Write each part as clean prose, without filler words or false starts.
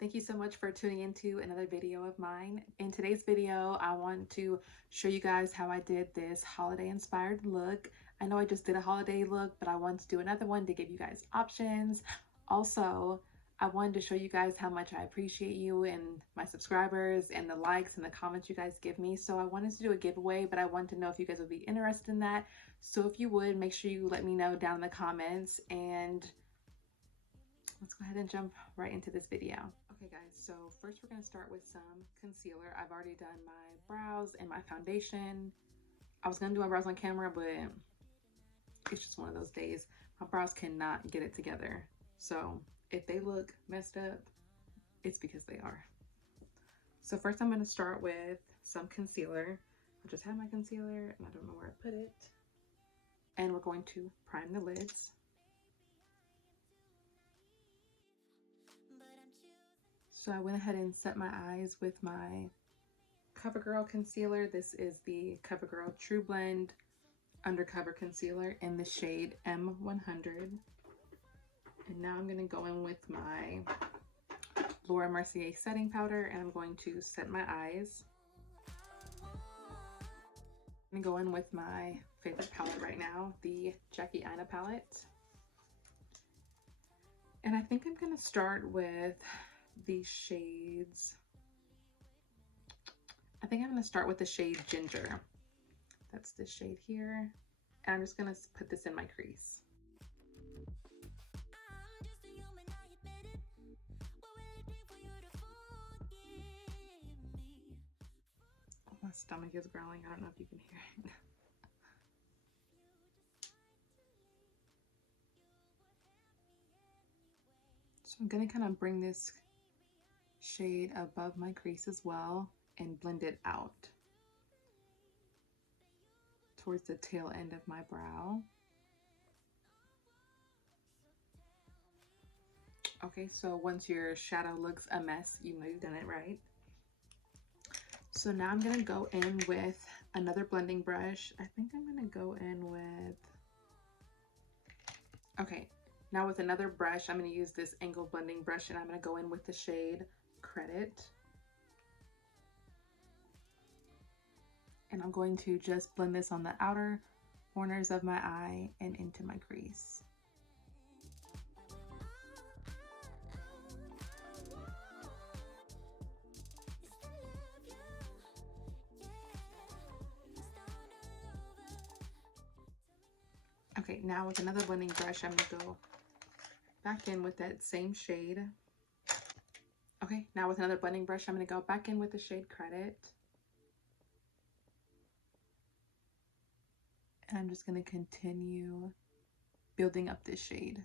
Thank you so much for tuning into another video of mine. In today's video, I want to show you guys how I did this holiday inspired look. I know I just did a holiday look, but I want to do another one to give you guys options. Also, I wanted to show you guys how much I appreciate you and my subscribers and the likes and the comments you guys give me. So I wanted to do a giveaway, but I want to know if you guys would be interested in that. So if you would, make sure you let me know down in the comments, and let's go ahead and jump right into this video. Okay guys, so first we're going to start with some concealer. I've already done my brows and my foundation. I was going to do my brows on camera, but it's just one of those days. My brows cannot get it together. So if they look messed up, it's because they are. So first I'm going to start with some concealer. I just have my concealer and I don't know where I put it. And we're going to prime the lids. So I went ahead and set my eyes with my CoverGirl concealer. This is the CoverGirl True Blend Undercover Concealer in the shade M100. And now I'm going to go in with my Laura Mercier setting powder, and I'm going to set my eyes. I'm going to go in with my favorite palette right now, the Jackie Aina palette. And I think I'm going to start with these shades. I think I'm going to start with the shade Ginger. That's this shade here. And I'm just going to put this in my crease. Oh, my stomach is growling. I don't know if you can hear it. So I'm going to kind of bring this shade above my crease as well and blend it out towards the tail end of my brow. Okay, so once your shadow looks a mess, you know you've done it right. So now I'm gonna go in with another blending brush. I think I'm gonna go in with, okay, now with another brush, I'm gonna use this angle blending brush and I'm gonna go in with the shade Credit. And I'm going to just blend this on the outer corners of my eye and into my crease. Okay, now with another blending brush, I'm gonna go back in with that same shade. Okay, now with another blending brush, I'm gonna go back in with the shade Credit. And I'm just going to continue building up this shade.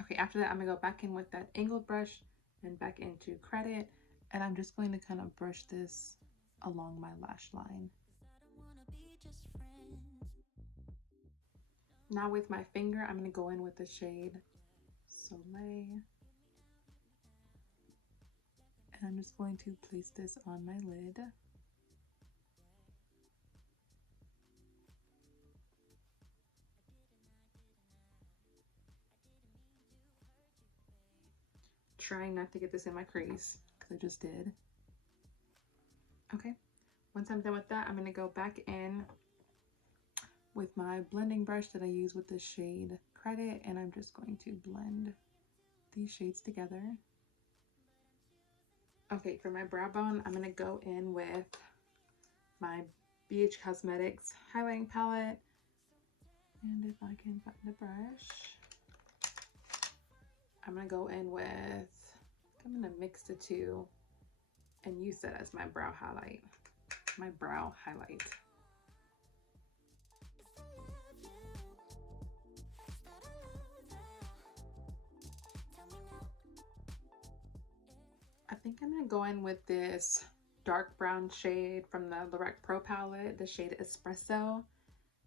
Okay, after that, I'm going to go back in with that angled brush and back into Credit. And I'm just going to kind of brush this along my lash line. Now with my finger, I'm going to go in with the shade Soleil. And I'm just going to place this on my lid. Trying not to get this in my crease, because I just did. Okay, once I'm done with that, I'm going to go back in with my blending brush that I use with the shade Credit, and I'm just going to blend these shades together. Okay, for my brow bone, I'm going to go in with my BH Cosmetics highlighting palette. And if I can find the brush, I'm going to go in with, I'm going to mix the two and use that as my brow highlight. My brow highlight. I think I'm going to go in with this dark brown shade from the Lorac Pro palette, the shade Espresso,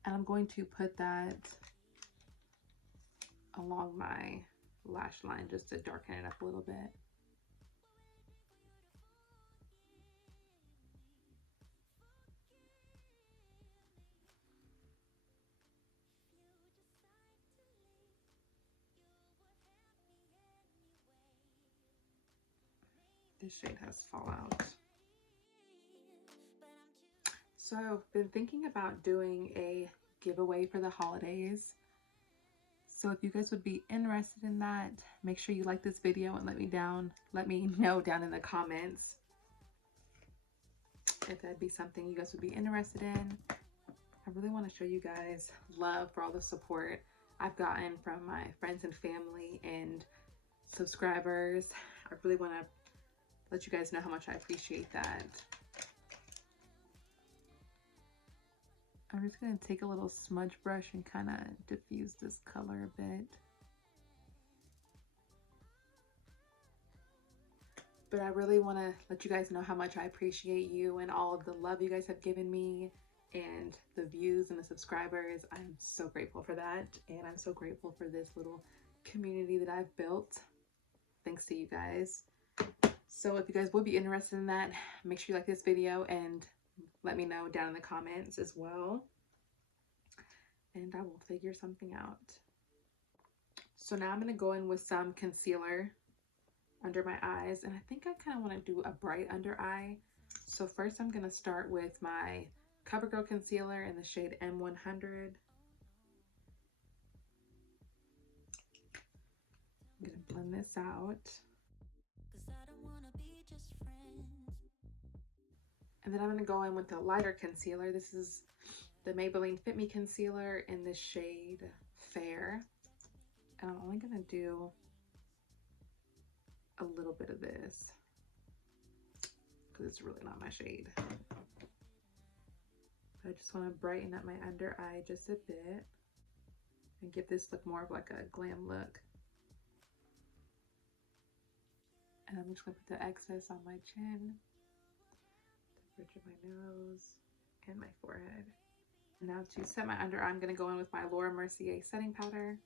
and I'm going to put that along my lash line just to darken it up a little bit. this shade has fallout. So I've been thinking about doing a giveaway for the holidays. So if you guys would be interested in that, make sure you like this video and let me know down in the comments if that'd be something you guys would be interested in. I really want to show you guys love for all the support I've gotten from my friends and family and subscribers. I really want to let you guys know how much I appreciate that. I'm just going to take a little smudge brush and kind of diffuse this color a bit. But I really want to let you guys know how much I appreciate you and all of the love you guys have given me and the views and the subscribers. I'm so grateful for that, and I'm so grateful for this little community that I've built thanks to you guys. So if you guys would be interested in that, make sure you like this video and let me know down in the comments as well, and I will figure something out. So now I'm going to go in with some concealer under my eyes, and I think I kind of want to do a bright under eye. So first I'm going to start with my CoverGirl concealer in the shade M100. I'm going to blend this out. And then I'm going to go in with a lighter concealer. This is the Maybelline Fit Me concealer in the shade Fair. And I'm only going to do a little bit of this because it's really not my shade. I just want to brighten up my under eye just a bit and give this look more of like a glam look. And I'm just going to put the excess on my chin, the bridge of my nose, and my forehead. And now to set my under eye, I'm going to go in with my Laura Mercier setting powder.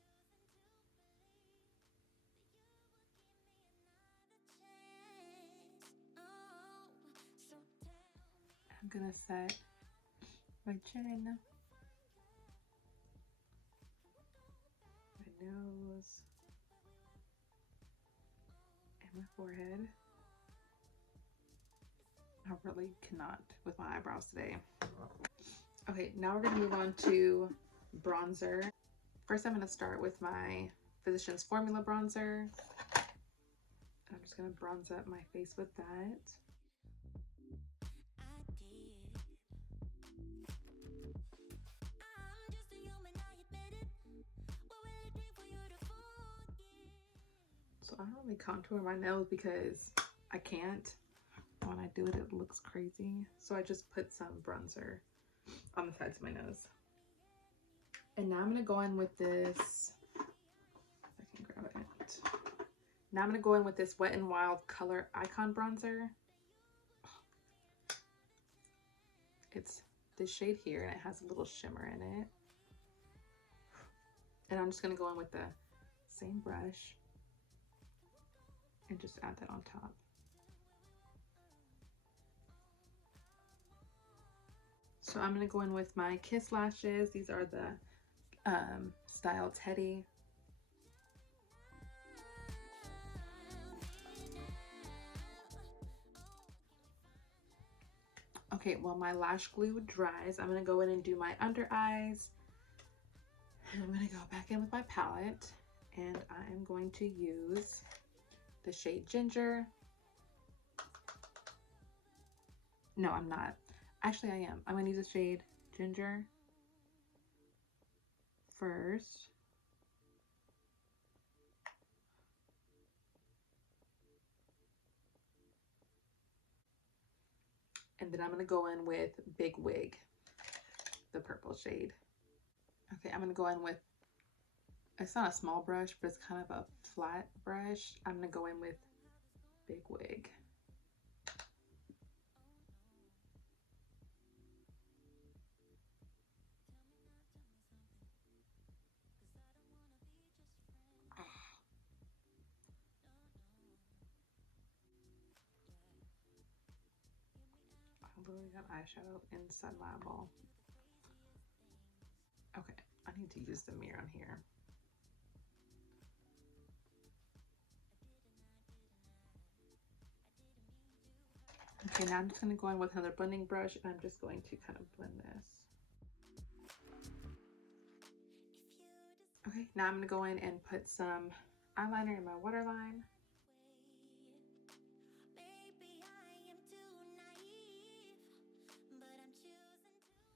I'm going to set my chin, my nose, and my forehead. I really cannot with my eyebrows today. Okay, now we're going to move on to bronzer. First, I'm going to start with my Physicians Formula bronzer. I'm just going to bronze up my face with that. So I don't really contour my nose because I can't. When I do it, it looks crazy. So I just put some bronzer on the sides of my nose. And now I'm going to go in with this, if I can grab it. Now I'm going to go in with this Wet n Wild Color Icon Bronzer. It's this shade here and it has a little shimmer in it. And I'm just going to go in with the same brush and just add that on top. So I'm going to go in with my Kiss lashes. These are the Style Teddy. Okay, while my lash glue dries, I'm going to go in and do my under eyes. And I'm going to go back in with my palette, and I am going to use the shade Ginger. No, I'm not. Actually, I am. I'm going to use the shade Ginger first. And then I'm going to go in with Big Wig, the purple shade. Okay, I'm going to go in with, it's not a small brush, but it's kind of a flat brush. I'm going to go in with Big Wig. I literally got eyeshadow inside my eyeball. Okay, I need to use the mirror on here. Okay, now I'm just going to go in with another blending brush, and I'm just going to kind of blend this. Okay, now I'm going to go in and put some eyeliner in my waterline.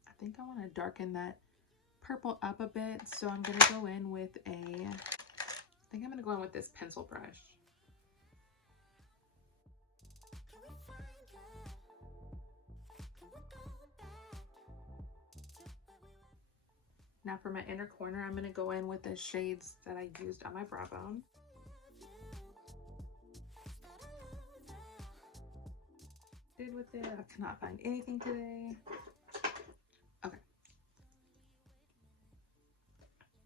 I think I want to darken that purple up a bit, so I'm going to go in with I think I'm going to go in with this pencil brush. Now for my inner corner, I'm going to go in with the shades that I used on my brow bone. Did with it, I cannot find anything today. Okay.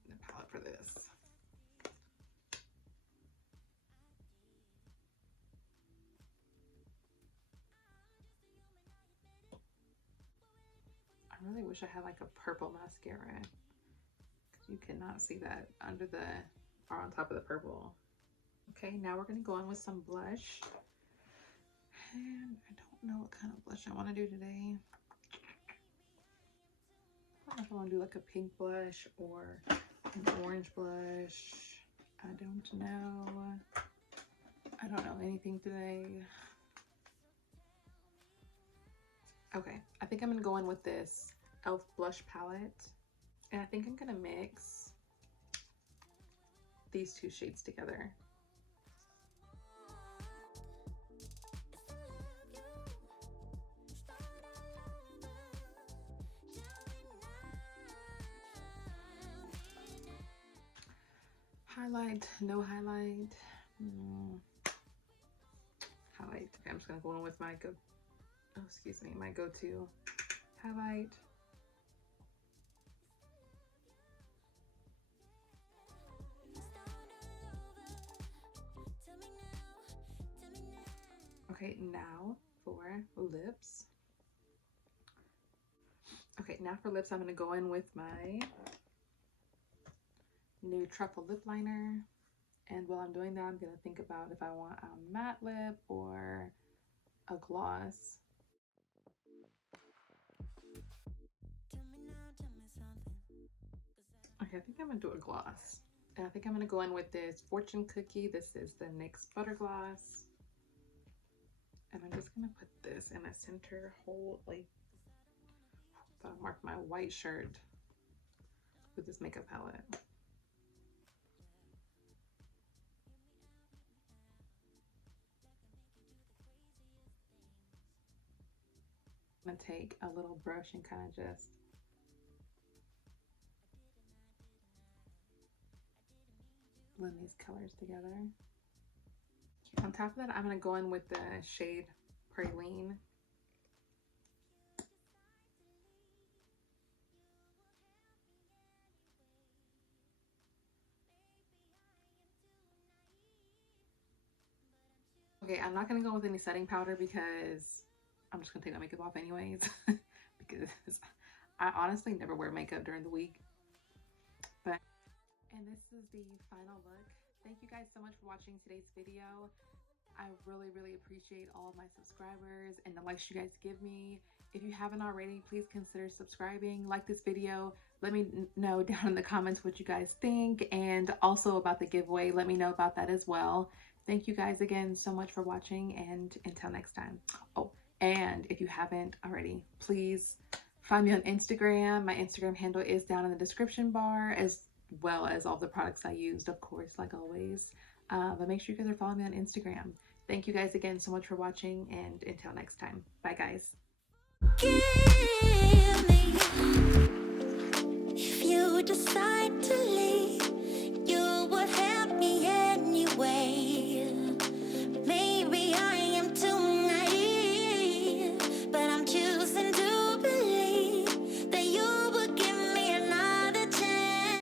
The palette for this. I really wish I had like a purple mascara, because you cannot see that under the, or on top of the purple. Okay, now we're gonna go on with some blush. And I don't know what kind of blush I want to do today. I don't know if I want to do like a pink blush or an orange blush. I don't know. I don't know anything today. Okay, I think I'm gonna go in with this e.l.f. blush palette, and I think I'm gonna mix these two shades together. Highlight, no highlight. Highlight. Okay, I'm just gonna go in with my my go-to highlight. Okay, now for lips. Okay, now for lips, I'm gonna go in with my new Truffle lip liner. And while I'm doing that, I'm gonna think about if I want a matte lip or a gloss. Okay, I think I'm gonna do a gloss. And I think I'm gonna go in with this Fortune Cookie. This is the NYX Butter Gloss. And I'm just gonna put this in a center hole, like, so I'll mark my white shirt with this makeup palette. I'm gonna take a little brush and kind of just blend these colors together. On top of that, I'm gonna go in with the shade Praline. Okay, I'm not gonna go with any setting powder because I'm just gonna take my makeup off anyways. Because I honestly never wear makeup during the week. And this is the final look. Thank you guys so much for watching today's video. I really appreciate all of my subscribers and the likes you guys give me. If you haven't already, please consider subscribing, like this video. Let me know down in the comments what you guys think, and also about the giveaway. Let me know about that as well. Thank you guys again so much for watching, and until next time. Oh, and if you haven't already, please find me on Instagram. My Instagram handle is down in the description bar, as well as all the products I used, of course, like always. But make sure you guys are following me on Instagram. Thank you guys again so much for watching, and until next time. Bye, guys. Give me if you decide to leave.